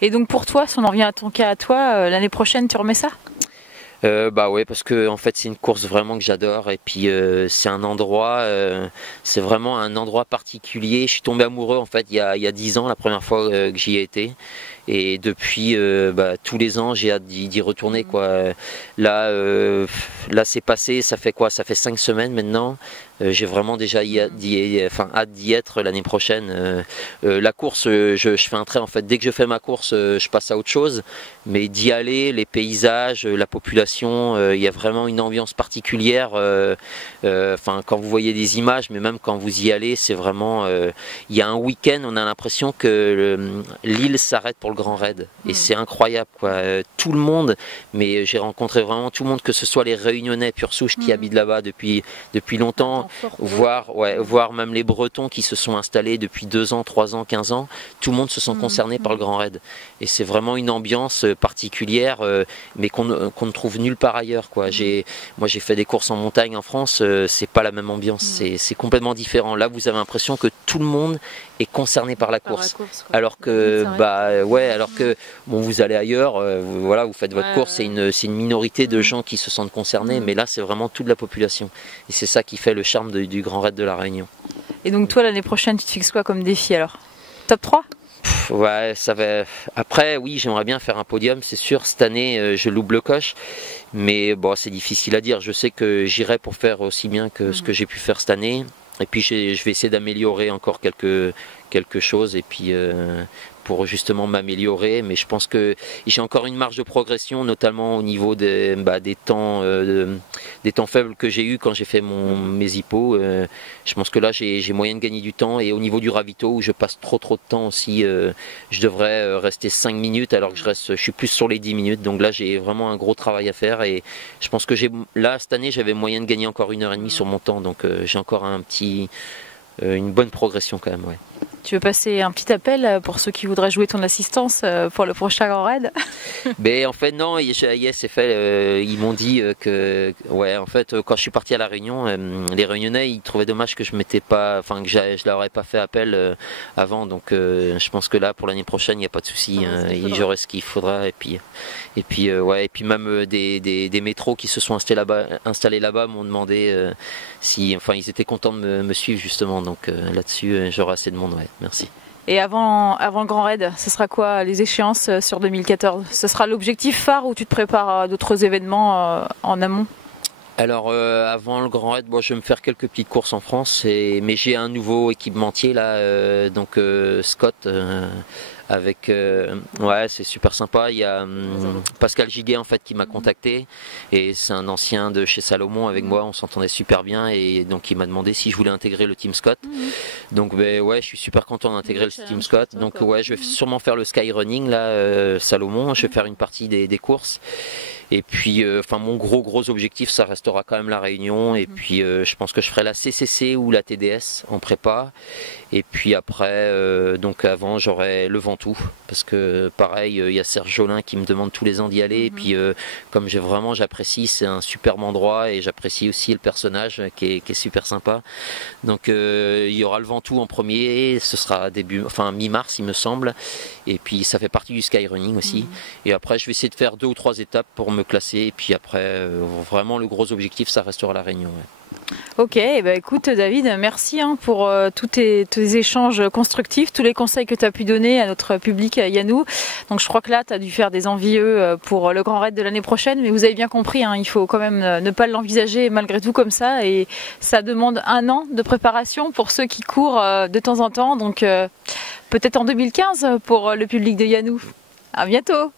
Et donc pour toi, si on en revient à ton cas à toi, l'année prochaine tu remets ça? Bah ouais, parce que en fait c'est une course vraiment que j'adore et puis c'est un endroit, c'est vraiment un endroit particulier. Je suis tombé amoureux en fait il y a 10 ans la première fois que j'y ai été et depuis tous les ans j'ai hâte d'y retourner quoi. Là c'est passé, ça fait quoi? Ça fait 5 semaines maintenant. J'ai vraiment déjà hâte d'y être l'année prochaine. La course, je fais un trait en fait. Dès que je fais ma course, je passe à autre chose. Mais d'y aller, les paysages, la population, il y a vraiment une ambiance particulière. Quand vous voyez des images, mais même quand vous y allez, c'est vraiment. Il y a un week-end, on a l'impression que l'île s'arrête pour le Grand Raid. Et c'est incroyable, quoi. Tout le monde, mais j'ai rencontré vraiment tout le monde, que ce soit les Réunionnais pure souche qui habitent là-bas depuis longtemps. Voir même les Bretons qui se sont installés depuis 2 ans, 3 ans, 15 ans, tout le monde se sent concerné par le Grand Raid. Et c'est vraiment une ambiance particulière, mais qu'on ne trouve nulle part ailleurs, quoi. Moi j'ai fait des courses en montagne en France, c'est pas la même ambiance, c'est complètement différent. Là vous avez l'impression que tout le monde est concerné par la course. Alors que bon, vous allez ailleurs, vous faites votre course, c'est une minorité de gens qui se sentent concernés, mais là c'est vraiment toute la population. Et c'est ça qui fait le charme du Grand Raid de la Réunion. Et donc toi l'année prochaine tu te fixes quoi comme défi alors? Top 3? Ouais, ça va. Après, oui, j'aimerais bien faire un podium, c'est sûr. Cette année, je loupe le coche, mais bon, c'est difficile à dire. Je sais que j'irai pour faire aussi bien que ce que j'ai pu faire cette année. Et puis, je vais essayer d'améliorer encore quelque chose. Et puis, pour justement m'améliorer, mais je pense que j'ai encore une marge de progression, notamment au niveau des temps faibles que j'ai eu quand j'ai fait mes hippos. Je pense que là j'ai moyen de gagner du temps, et au niveau du ravito où je passe trop de temps aussi, je devrais rester 5 minutes alors que je suis plus sur les 10 minutes, donc là j'ai vraiment un gros travail à faire, et je pense que cette année j'avais moyen de gagner encore 1h30 sur mon temps, donc j'ai encore une bonne progression quand même, ouais. Tu veux passer un petit appel pour ceux qui voudraient jouer ton assistance pour le prochain Grand Raid? Mais en fait non, c'est fait. Ils m'ont dit que en fait quand je suis parti à la Réunion, les Réunionnais ils trouvaient dommage que je leur ai pas fait appel avant. Donc je pense que là pour l'année prochaine il n'y a pas de souci. J'aurai ce qu'il faudra, et puis même des métros qui se sont installés là-bas m'ont demandé ils étaient contents de me suivre justement. Donc là-dessus j'aurai assez de monde. Ouais. Merci. Et avant le Grand Raid, ce sera quoi les échéances sur 2014? Ce sera l'objectif phare ou tu te prépares à d'autres événements en amont? Alors avant le Grand Raid, je vais me faire quelques petites courses en France, mais j'ai un nouveau équipementier là, Scott. Avec c'est super sympa. Il y a Pascal Giguet en fait qui m'a contacté, et c'est un ancien de chez Salomon. Avec moi on s'entendait super bien, et donc il m'a demandé si je voulais intégrer le Team Scott. Donc je suis super content d'intégrer le Team Scott. Donc je vais sûrement faire le Skyrunning là, Salomon. Je vais faire une partie des courses, et puis mon gros objectif ça restera quand même la Réunion, et puis je pense que je ferai la CCC ou la TDS en prépa, et puis après avant j'aurai le Ventoux, parce que pareil il y a Serge Jolin qui me demande tous les ans d'y aller, et puis comme j'apprécie, c'est un superbe endroit, et j'apprécie aussi le personnage qui est super sympa. Donc il y aura le Ventoux en premier, ce sera mi-mars il me semble, et puis ça fait partie du Skyrunning aussi. Et après je vais essayer de faire 2 ou 3 étapes pour me classer, et puis après vraiment le gros objectif ça restera la Réunion. Ouais. Ok, écoute David, merci pour tous tes échanges constructifs, tous les conseils que tu as pu donner à notre public Yanou. Donc je crois que là tu as dû faire des envieux pour le Grand Raid de l'année prochaine, mais vous avez bien compris, il faut quand même ne pas l'envisager malgré tout comme ça, et ça demande 1 an de préparation pour ceux qui courent de temps en temps, donc peut-être en 2015 pour le public de Yanou. À bientôt.